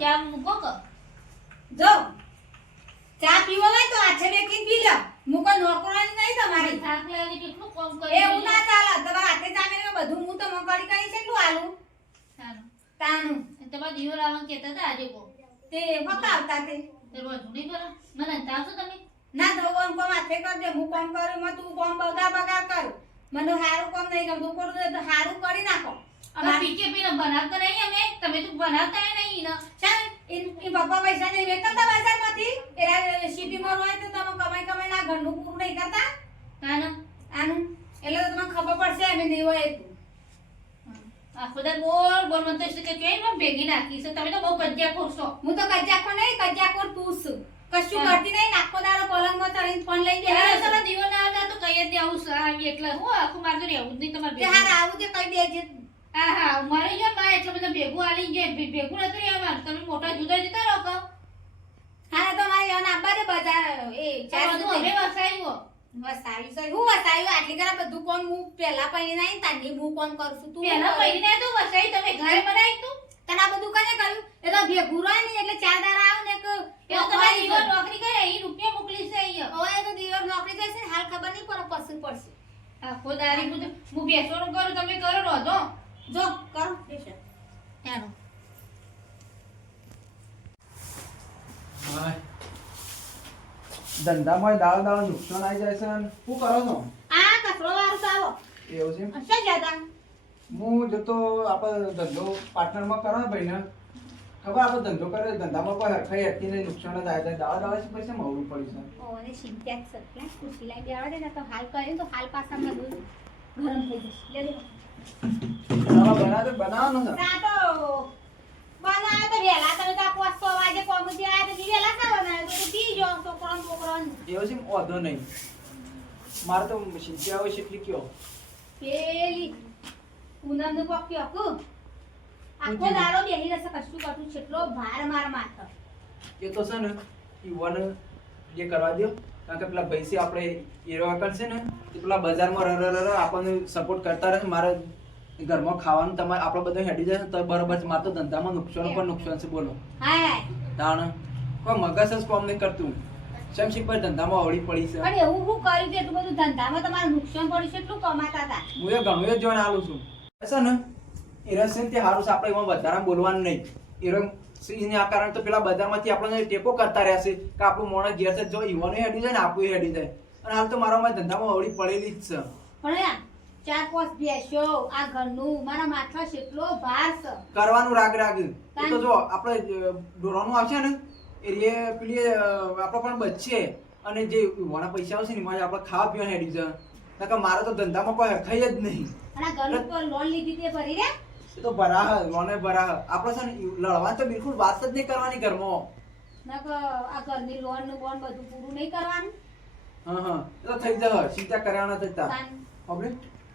ચા મૂકો કે જો ચા પીવો હોય તો આછે બેકીને પી લો. મુકો કોઈ નોકરાની નહીં તમારી. થાક લાગી કેટલું કામ એ હું ના ચાલે. તમારા હાથે ચાલે બધું હું તો મકડી કરી છે એટલું આલું? સારું તાનું તમારા દીવો લાવવાનું કહેતા હતા આજે કો તે ફકાવતા તે. તે રોજ નહીં કરો મને તાવશો તમે? ના તો કોમ કોમ હાથે કર દે હું કોમ કરું માં તું કોમ બગા બગા કર. મને હારું કોમ નહીં ગમતું. ખોટું તો હારું કરી નાખો. અમાર પીકે પીને બનાવતા નહીં અમે. તમે તો બનાવતા નહીં ને ચાલ ઈ ઈ પપ્પા પૈસા નહીં વેકલતા બજારમાંથી. એરા સિટીમાં હોય તો તમે કમાઈ કમાઈ ના ઘરનું પૂરું નહીં કરતા. કાન આનું. એટલે તો તમને ખબર પડશે અમે નહીં હોય એટલું. બોલ બોલ મને તો શું કે ભેગી નાખી છે. તમે તો બહુ કજ્જા ખોરશો હું તો કજાકો નહીં કજાકો તું છું. કશું કરતી નહીં આખો દાડો પલંગમાં ચડીને ફોન લઈ તમે દીવો ના આવતા તો કઈ જ આવું છે. આવી એટલે હું આખું મારું રહેવું જ નહીં તમારે હાર આવું તે કઈ દેજે હા હા મરી ગયો માં એટલે બધા ભેગું આલી ગયા ભેગું નથી રહેવાનું. તમે મોટા જુદા જુદા રહો હા તો મારે યન આબા દે બજાર એ ચાર બધું હવે વસાવી છે હું વસાવી આટલી કરા બધું કોમ હું પહેલા પૈણી નહીં તાની હું કોમ કરું છું? તું પહેલા પહેરીને તો વસાઈ તમે ઘરે બનાવી તું તને આ બધું કને કર્યું એ તો ભેગું રહે ને એટલે ચાર દાડા આવ ને એક એ તમારી દીવો નોકરી કરે એ રૂપિયા મોકલી છે અહીંયા હવે તો દિવસ નોકરી જશે ને હાલ ખબર નહીં પડે પસંદ પડશે આખો દાડી હું તો- હું બેસવાનું કરું તમે કરો રોજો જો કરો બેસો. ચાલો હાય. ધંધામાં દાળ દાળ નુકસાન આવી જાય છે અને શું કરો છો? આ કચરો વાળું આવો. એવું છે? શું જતા હું જતો આપણે ધંધો પાર્ટનરમાં કરો ને ભાઈને. ખબર આપણે ધંધો કરે ધંધામાં કોઈ હરખાઈ હટતી નહીં નુકસાન જ આવે છે દાળ દાળ છે પૈસા મોડું પડી છે જ છે. ક્યાં ખુશી લાઈ બેવા દે ને તો હાલ કરે તો હાલ પાસામાં દૂધ ગરમ થઈ જશે. લે લે. બનાવે છે ના. તો બનાવે તો વહેલા. તમે તો છ વાગે કોમથી આવ્યા તો વેલા વહેલા સા બનાવે તો તું પી જો છોકરાને છોકરાને એવું છે વાંધો નહીં મારે તો સિંચ્યા હોય છે એટલી કયો. પેલી. પૂનમનું કોક પ્યોકુ આખો પૂજી. દાડો બેહી રહેશે કશું કશું છેટલો ભાર માર માથે એ તો છે ને યુવાને જે કરવા દો કારણ કે પેલા પૈસે આપણે એરવા કરશે ને તો પેલા બજારમાં ર ર ર આપણને સપોર્ટ કરતા રહે મારે ઘરમાં ખાવાનું તમારે આપણે બધું હેડી જશે તો બરોબર છે મારે તો ધંધામાં નુકસાન પણ નુકસાન છે બોલો. હા તાણ. કોઈ મગજ જ કોમ નહીં કરતું. શમશી પર ધંધામાં અવળી પડી છે. પણ એવું હું કર્યું કે એટલું બધું ધંધામાં તમારે નુકસાન પડ્યું છે એટલું કમાતા હતા. હું એ ઘણું જ જોઈને આલું છું. છે ને એ રસ છે ને તે હારું છે આપણે એમાં વધારે બોલવાનું નહીં. એ સિંહને આ કારણ તો પેલા બજારમાંથી આપણને ટેકો કરતા રહ્યા છે કે આપણું મોણસ ઘેર છે જો યુવાનો હેડી જાય ને આપણું હેડી જાય. અને હાલ તો મારા ધંધામાં અવળી પડેલી જ છે. પણ ચાર પાંચ બેસ્યો આ ઘરનું મારા માથા કેટલો ભાર છે. કરવાનું રાગ રાગ. તો જો આપણે અ, આવશે ને એ પેલી આપણે પણ બચીએ અને જે વાળા પૈસા આવશે ને એમાં આપણે ખાવા પીવાના હેડી જાય નકર મારા તો ધંધામાં કોઈ હખાઈ જ નહીં. અને ઘર ઉપર લોન લીધી તે ભરી રે? એ તો ભરાહ લોને ભરાહ. આપણે છે ને લડવાની તો બિલકુલ વાત જ નહીં કરવાની ઘરમાં. નકર આ ઘરની લોનનું બોન બધું પૂરું નહીં કરવાનું? હા હા. એ તો થઈ જશે. ચિંતા કરવાના થતા તાન.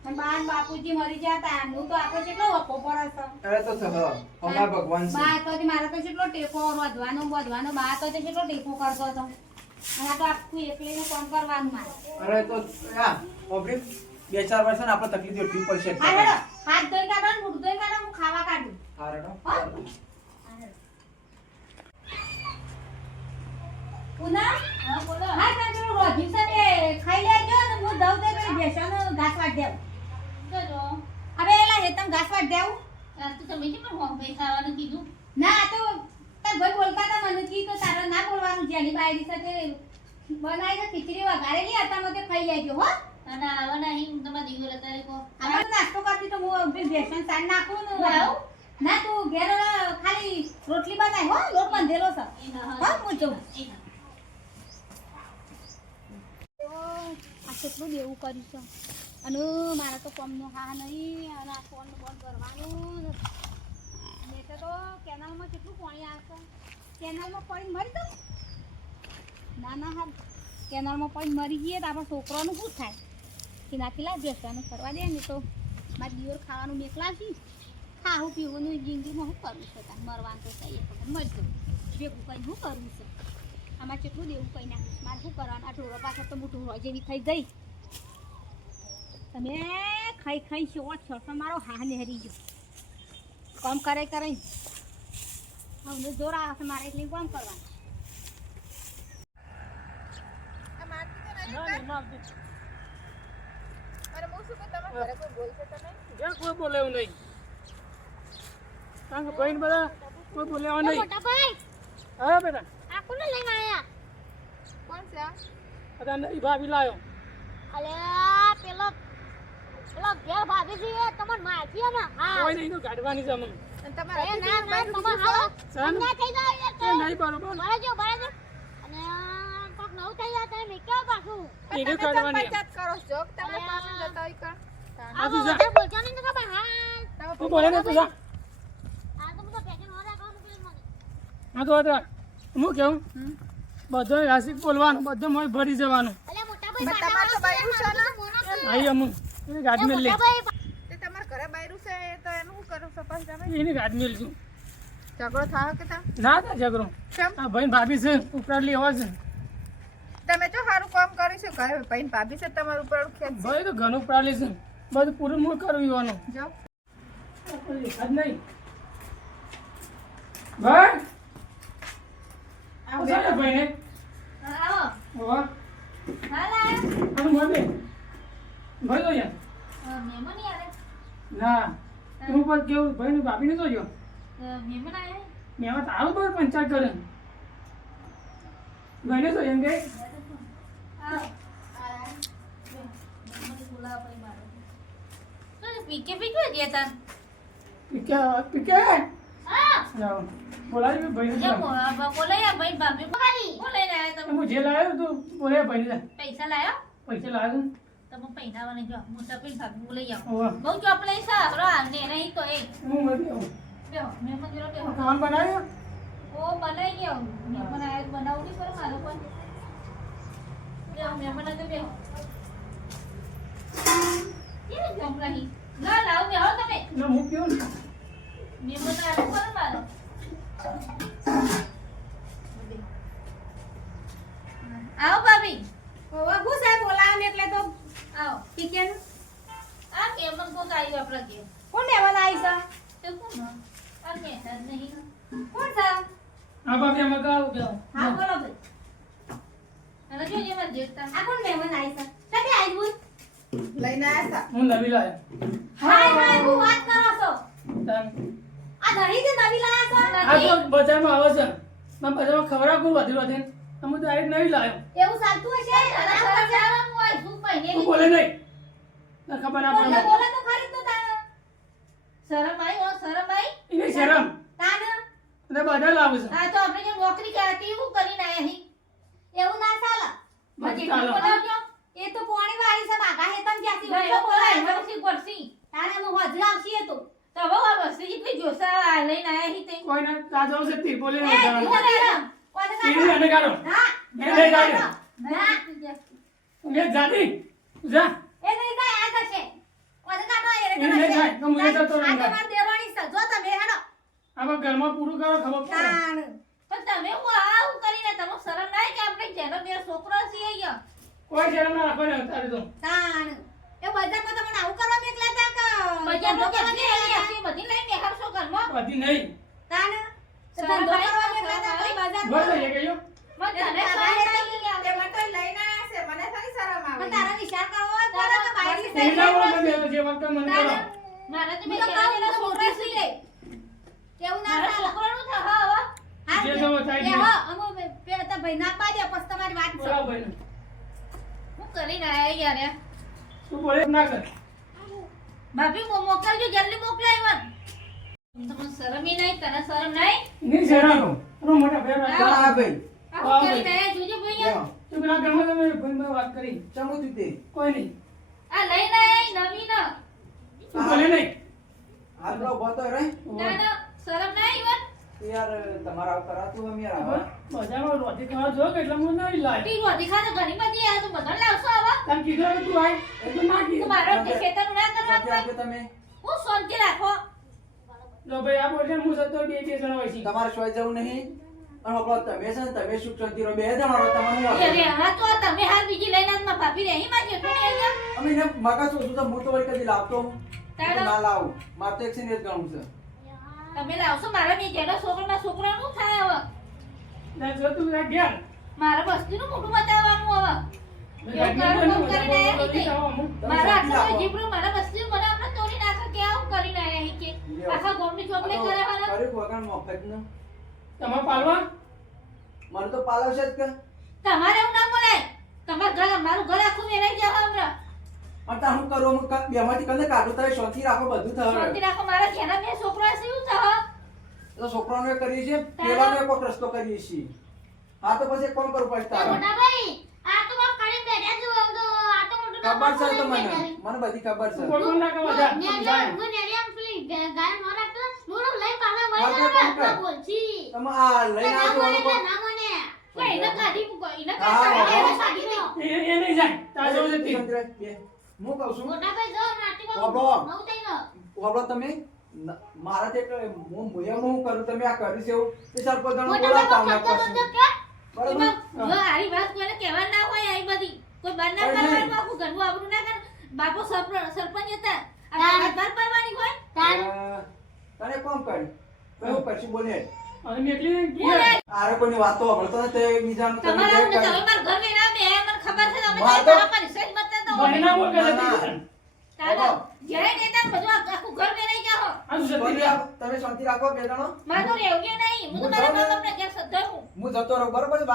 અને બાપુજી મરી હું તો આપણે કેટલો વખો પડે છે. અરે તો થશે હમણાં ભગવાન છે. બા તો મારે તો કેટલો ટેકો વધવાનો વધવાનો. બા તો કેટલો ટેકો કરતો હતો. આ તો આખું એકલીને કામ કરવાનું મારે. અરે તો હા ઓબરી બે ચાર વર્ષ આપણે તકલીફ પડશે. હાથ ધોઈ કાઢો હું ખાવા કાઢું હા રેડો. પૂનમ હા બોલો હા તાર પેલું રોજી છે ને ખાઈ લેજો ને હું દઉં તે પેલી ભેંસોનો ઘાસ વાટ દેવું ચલો હવે એલા હેતમ ઘાસ વાટ દેવું આ તો તમે કેમ પણ હોમ પૈસા આવવાનું કીધું ના આ તો તાર ભાઈ બોલતા હતા મને કી તો તારે ના બોલવાનું જેની બાયડી સાથે બનાવી છે હતા મને ખાઈ લેજો હો. અને આવવાના અહીં તમારા દીવો લેતા કો આમાં નાસ્તો કરતી તો હું બેસન ભેંસોને નાખું ને આવ. ના તું ઘેર ખાલી રોટલી બનાય હો લોટ બાંધેલો છે. હા. હું જો આ કેટલું દેવું કર્યું છે. અને મારે તો કોમનો હા નહીં અને આ ફોન બંધ કરવાનું મેં તો તો કેનાલમાં કેટલું પાણી આવશે કેનાલમાં પાણી મરી જાઉં ના ના હા કેનાલમાં પાણી મરી જઈએ તો આપણા છોકરાનું શું થાય? કે નાખી લાવ બેસવાનું કરવા દે ને તો મારી દિવર ખાવાનું મેકલા છે. ખાવું પીવાનું જિંદગીમાં શું કરવું છે તાર? મરવાનું તો વખત મરી જવું ભેગું કંઈ શું કરવું છે? આમાં કેટલું દેવું કંઈ નાખીશ મારે શું કરવાનું? આ ઢોરો પાછળ તો મોટું હોય જેવી થઈ ગઈ. તમે ખાઈ ખાઈ છો છો મારો હા નેહરી ગયો. કામ કરે કરે અમને જોર આવે મારે એટલે કામ કરવાનું? કોઈ બોલે એવું નહીં? કારણ કે બહેન બધા કોઈ બોલે એવું નહીં. હા બેટા. આ કોને લઈને આયા? અત્યારે નહીં ભાભી લાયો. અલ્યા પેલો પેલો ઘેર ભાભી છે એ તમને મારતી ને હા. કોઈ નહીં તો કાઢવાની છે એ ના ના તમે હાલો. ના થઈ જાય નહીં બરોબર. બરાજો બરાજો અને તો એને આ. તું જા. બોલતા નહીં ખબર હા તું બોલે ને તું જા. આ તો બધો પેકેટ હોરા ખાવાનું પેલું મને હા તો કેવું? બધો રાશિક બોલવાનું બધો મોય ભરી જવાનું. અલ્યા મોટા ભાઈ તમાર તો બાયરું છે ને? આઈ અમુક. એને ગાડી મેલ કરું સપાસ તમે? એની ગાડી છું ઝઘડો થાય કે ના? ના ઝઘડો. કેમ? ભાઈ ભાભી છે ઉપરાડલી અવાજ છે. તમે જો સારું કામ કરીશું કહે પૈન ભાભી છે તમારું ઉપર ખેંચ ભાઈ તો ઘણું પ્રાલી છે. બધું પૂરું મૂળ કરવું ઈવાનું. જાઓ. નહીં ભાઈ? આવો. ઓવા હાલા. આનું મોઢે ભાઈ તો યાર મહેમાન યાર ના. હું પર કેવું ભાઈ ને ભાભીને તો જો મહેમાન આયા તારું પર પંચાયત કરે ભાઈને તો એમ કે આવો મહેમાન બોલાવા પછી મારો તો પીકે પીકે દે તાર પીકે પીકે? હા. જાઓ બોલાવી જે બોલાવી. બોલાયા ભાઈ ભાભી બોલાવી બોલાઈને આયા તમે હું જે લાવ્યો તું બોલે ભાઈને જા. પૈસા લાયો? પૈસા લાવ્યો તમે પૈસા વાને જો પૈસા ભાભી બોલાઈ આવો. બહુ ચોપલે સા રો ને નહીં તો એ. હું મળી આવું બેહો મહેમાન જરો બેહો ખાવાનું બનાવ્યો? ઓ બનાઈ ગયો મહેમાન આયા બનાવું નહીં મારો પણ આવો ભાભી. ઓવા બોલાવે ને એટલે તો આવો. ટીકેન આ મહેમાન કોક આવ્યું આપણા કે કોણ લેવા આવી છે તો કોણ? આ મહેમાન નહીં. કોણ છે? આ ભાભી હા બોલો ભાઈ. અને જોજે મારે દેખતા આ કોણ મહેમાન આવી છે? કદી આવી લઈને આવ્યા હતા હું નવી લાવ્યો હાય હાય હું વાત કરો છો? આ જે નવી લાયા આ તો બજારમાં આવે છે. મેં બજારમાં ખવડાવ કોઈ વધી વધે? અમે તો આઈ નહીં લાવ્યો એવું ચાલતું હશે અને સરસ કરજે. આવવાનું શું મહિને તું બોલે નહીં. ના ખબર ના બોલે પડે. બોલે તો ખરી તો તારે શરમ હો તાને અને બધા લાવે છે. આ તો આપણે જે નોકરી કરતી એવું કરીને આયા અહીં એવું ના ચાલે. બધું બોલાવજો એ તો પોણી વાળી છે બાગા હે તમ જાતી બોલો બોલાય? પછી પડશી તારે હું આવશી એ તો. તો હવે જેટલી જોશા આ લઈને આયા હી તે. કોઈ ના તાજો છે તી બોલે ના. બોલે કોને અને ગાળો ના એ નહીં ગાળો ના. મે જાતી જા. એ નહીં કાંઈ આ થશે. કોને કાઢો? તો તો આ છે જો તમે હેડો. આમાં ઘરમાં પૂરું કરો ખબર પડે. તમે હું આવું કરીને તમે શરમ ના કે આપણે જેનો બે છોકરો છે અહીંયા? કોઈ શરમ ના રાખો ને અત્યારે તો. તાણ. એ બજારમાં તમને આવું કરવા બેકલા તા કે બજારમાં કેટલી મેકલા આવી બધી લઈ બધી લઈને બેહાડશો ઘરમાં? બધી નહીં. તાણ. ધંધો કરવા બેકલા તા કોઈ બજાર બોલ લઈ ગયો મત તને એ તો તારા મને તો લઈને આવ્યા છે. મને થોડી શરમ આવે. તારા વિચાર કરવો હોય પડે તો બહાર એ છે. ના બોલો તમે જે વખતે મને કરો મારા તો બે છોકરા. છે. એવું ના છોકરાનું થા હવે. જે થાય હો, અમો ભાઈ ના પછી તમારી વાત. ભાઈ હું યાર તું બોલે ના કર. ભાભી મો- મોકલજો જલ્દી મોકલાય વન તમને શરમ નહીં તને શરમ નહીં? નહીં શરમ અરે મોટા ભાઈ વાત ભાઈ. આ હા, હું જોજો ભાઈ તું પેલા ઘરમાં તમે ભાઈ વાત કરી. ચમુ તું કોઈ નહીં. આ ના નવી ન તું બોલે નહીં. હાલ બોતો રે ના ના યાર તમારા કરાતું અમે યાર બજારમાં રોટી ખાવા જો કે એટલે હું નહીં લાવ્યો ટી રોટી ખાતો ઘણી બધી આ તો બધા લાવશો આવા? તને કીધું તું આય. એટલે ના કીધું. મારો તે ના સાથે કરવાનું તમે. હું શાંતિ રાખો. જો ભાઈ આ બોલે હું સતો બે બે જણા હોય છે. તમારે સોય જવું નહીં. અને આપણો તમે છે તમે સુખ શાંતિ રહો. બે જણ રહો તમારું એ હા તો તમે હાલ બીજી લઈને આજ ભાભી રહી માં અહીંયા અમે મગજ ઓછું તો મોટો તો વળી કદી લાવતો હું. ના લાવું. મારે તો એક સિનિયર ને ગણું છે. તમે લાવશો? મારા બે જેનો છોકરો મારા છોકરાનું થાય હવે? લે જો તું ઘેર. મારે વસ્તીનું મોટું બતાવવાનું હવે. એવું કરીને આયા કે? મારા આટલા રાખો. મારા વસ્તી મને આપણે તોડી નાખે કે આવું કરીને આયા કે? આખા ગોમની ચોકલેટ કરે હારા. કર્યું વગર મફતનું. તમારે પાલવા? મને તો પાલવશે જ કે. તમારે એવું ના બોલાય. તમારું ઘર મારું ઘર આખું વેરાઈ જાય હમણાં. અને હું કરું? હું બેમાંથી કને કાઢું? તારે શાંતિ રાખો બધું થાય થશે રાખો મારા ઘેરના બે છોકરા છે શું થાય તો છોકરાનો એ કરીએ છીએ. પેલાનો એક કોક રસ્તો કરીએ છીએ. હા તો પછી કોણ કરું પછી તારે? મોટા ભાઈ આ તો કોક કરી બેઠા જો આમ તો આ તો મોટો ના ખબર છે તો મને. મને બધી ખબર છે. બોલ બોલ ના કરો બધા હું નેડિયા પેલી ગા- ગાય ન રાખતો, મોડું લઈ પાછા વળી હા, તો તમે આ લઈ ના આવજો ના મને. કોઈ એને કાઢી એને કાઢી એને કાઢી દો. એ એ નહીં જાય. તાર જેવું છે તે. બે. હું કહું છું જો, વાર બાબો. નવું થઈ ગયું. વાપરો તમે મારાથી એટલે હું મુયમ હું કરું તમે આ કર્યું છે એવું તે ખર્ચો પછી. બરચો કે? બરાબર જો આરી વાત કોઈને કહેવા ના હોય આવી બધી કોઈ બાર ના કોઈ નહીં. ઘરનું આબરૂ ના કર બાપો સરપંચ હતા આ બાર હોય. તને કોમ કર્યું કયું પછી બોલે અને આરે કોઈની વાતો ને તે બીજાનું તમે તમારા જે આવું ને કર્યું. તમે મારા ઘર વેરા બે મને ખબર છે તમે તો- તમારી સહી મત ના. બને ના બોલ કે ના, ના. નથી. તારા ઘેરે દેતા ને બધું આખું ઘર વેરાઈ ગયા હો તમે શાંતિ રાખો બે જણો. મારે રહેવું નહીં. હું તો હું મારા જાઉં ને. બાપ તમને ઘેર સધાવું હું. જતો રહું બરોબર છે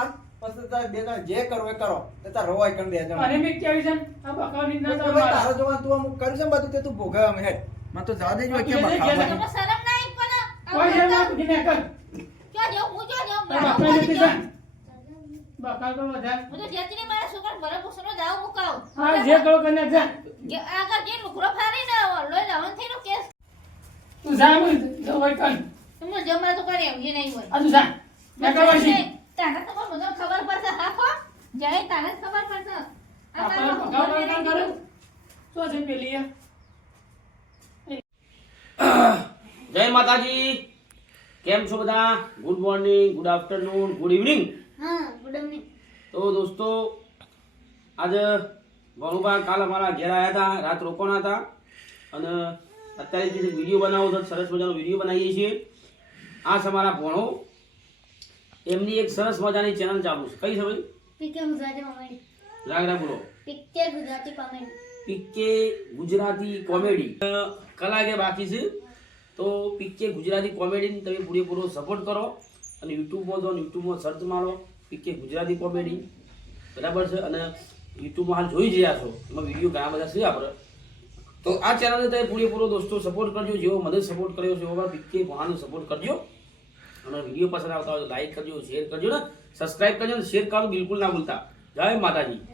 પછી તારે બે જણ જે કરો એ કરો. તે તાર રોવાય કણ બે જણ. અને મેં કેવી છે આ બકાવની ના ભાઈ તારો જોવાનું તું અમુક કર્યું છે બધું તે તું ભોગવે અમે હેડ. મને તો જવા દેજો જે- જે- બખાવવાની? તમે શરમ ના આવી પણ કોઈ છે ના કર. ક્યાં જાઉં હું ક્યાં જાઉં બકાવ ઉપર નથી જાઉં. જા. બકાવ તો વધારે હું તો જેથી મારા છોકરા બરાબર પૂછનો જાવ મુકાવ હા જે કરો કરીને જા. જે- આગળ જે લુગડો ફાડી ને લોહી લાવન થઈ કેસ. તું જા હું જો વઈ કર. તો મને જમવા તો કરે એવું નહીં હોય. આ તું જા. ના કરવાશી તાને તો પણ ખબર પડશે. હાખો જાય ખબર પડશે. આ કામ. પેલી જય માતાજી. કેમ છો બધા? Good morning good afternoon good evening. તો દોસ્તો આજે ભણુભા કાલ અમારા ઘેર આવ્યા હતા રાત રોકાણા હતા. અને અત્યારે જે વીડિયો બનાવો તો સરસ મજાનો વીડિયો બનાવીએ છીએ. આ છે અમારા ભણો. એમની એક સરસ મજાની ચેનલ ચાલુ છે. કઈ છે ભાઈ? ગુજરાતી comedy. રાગડા બોલો. PK Gujarati comedy. PK Gujarati comedy કલાકે બાકી છે. તો પીકે ગુજરાતી કોમેડીને તમે પૂરેપૂરો સપોર્ટ કરો. અને યુટ્યુબમાં જો યુટ્યુબમાં સર્ચ મારો. PK Gujarati comedy? બરાબર છે? અને યુટ્યુબમાં હાલ જોઈ રહ્યા છો. એમાં વીડિયો ઘણા બધા છે આપણે. તો આ ચેનલને તમે પૂરેપૂરો દોસ્તો સપોર્ટ કરજો. જેવો મને સપોર્ટ કર્યો છે, એવો પીકે ભણાનો સપોર્ટ કરજો. અને વીડિયો પસંદ આવતા હોય તો લાઈક કરજો શેર કરજો ને. સબસ્ક્રાઈબ કરજો ને શેર કરવાનું બિલકુલ ના ભૂલતા. જય માતાજી.